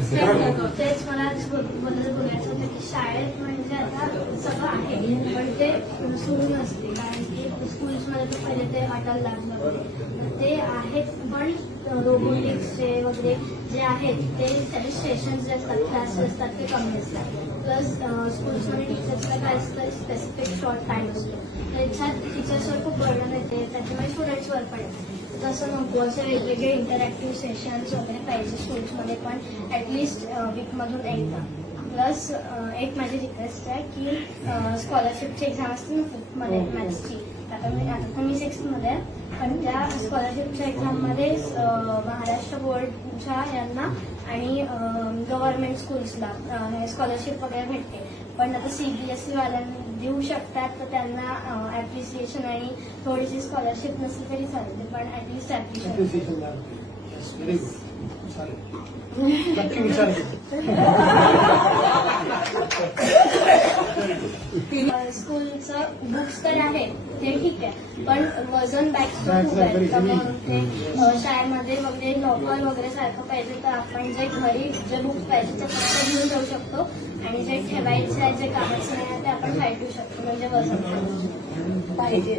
तेच मला बोलायचं होतं की शाळेत म्हणजे आता सगळं आहे पण ते सुरू नसते, कारण की स्कूल्समध्ये तर पहिले ते अटल लॅब वगैरे ते आहेत, पण रोबोटिक्सचे वगैरे जे आहेत ते त्याचे सेशन्स जे असतात, क्लासेस असतात ते कमी असतात. प्लस स्कूल्समध्ये टीचर्सला काय असतं, स्पेसिफिक शॉर्ट टाईम असतो, त्याच्यात टीचर्सवर खूप बर्डन येते, त्याच्यामुळे स्टुडंट्सवर पण येते. तसं नको, असे वेगवेगळे इंटरॅक्टिव्ह सेशन्स वगैरे पाहिजे स्कूल्समध्ये, पण ॲटलिस्ट वीकमधून एकदा. प्लस एक माझी रिक्वेस्ट आहे की स्कॉलरशिपची एक्झाम असते ना फिफ्थमध्ये मॅथ्सची, आता मी 6th आहे, पण त्या स्कॉलरशिपच्या एक्झाममध्ये महाराष्ट्र बोर्डच्या यांना आणि गव्हर्नमेंट स्कूल्सला स्कॉलरशिप वगैरे भेटते, पण आता CBSE वाल्यांना देऊ शकतात, तर त्यांना ॲप्रिसिएशन आणि थोडीशी स्कॉलरशिप नसली तरी चालते, पण ॲटलिस्ट ॲप्रिशिएशन. स्कूलचं बुक्स तर आहे ते ठीक आहे, पण वजन बॅग्स खूप आहेत, तर ते शाळेमध्ये वगैरे लॉकर वगैरे सारखं पाहिजे, तर आपण जे घरी जे बुक्स पाहिजे ते फक्त घेऊन जाऊ शकतो, आणि जे ठेवायचं आहे, जे कामाचं नाही आहे ते आपण साईड देऊ शकतो, म्हणजे वजन पाहिजे.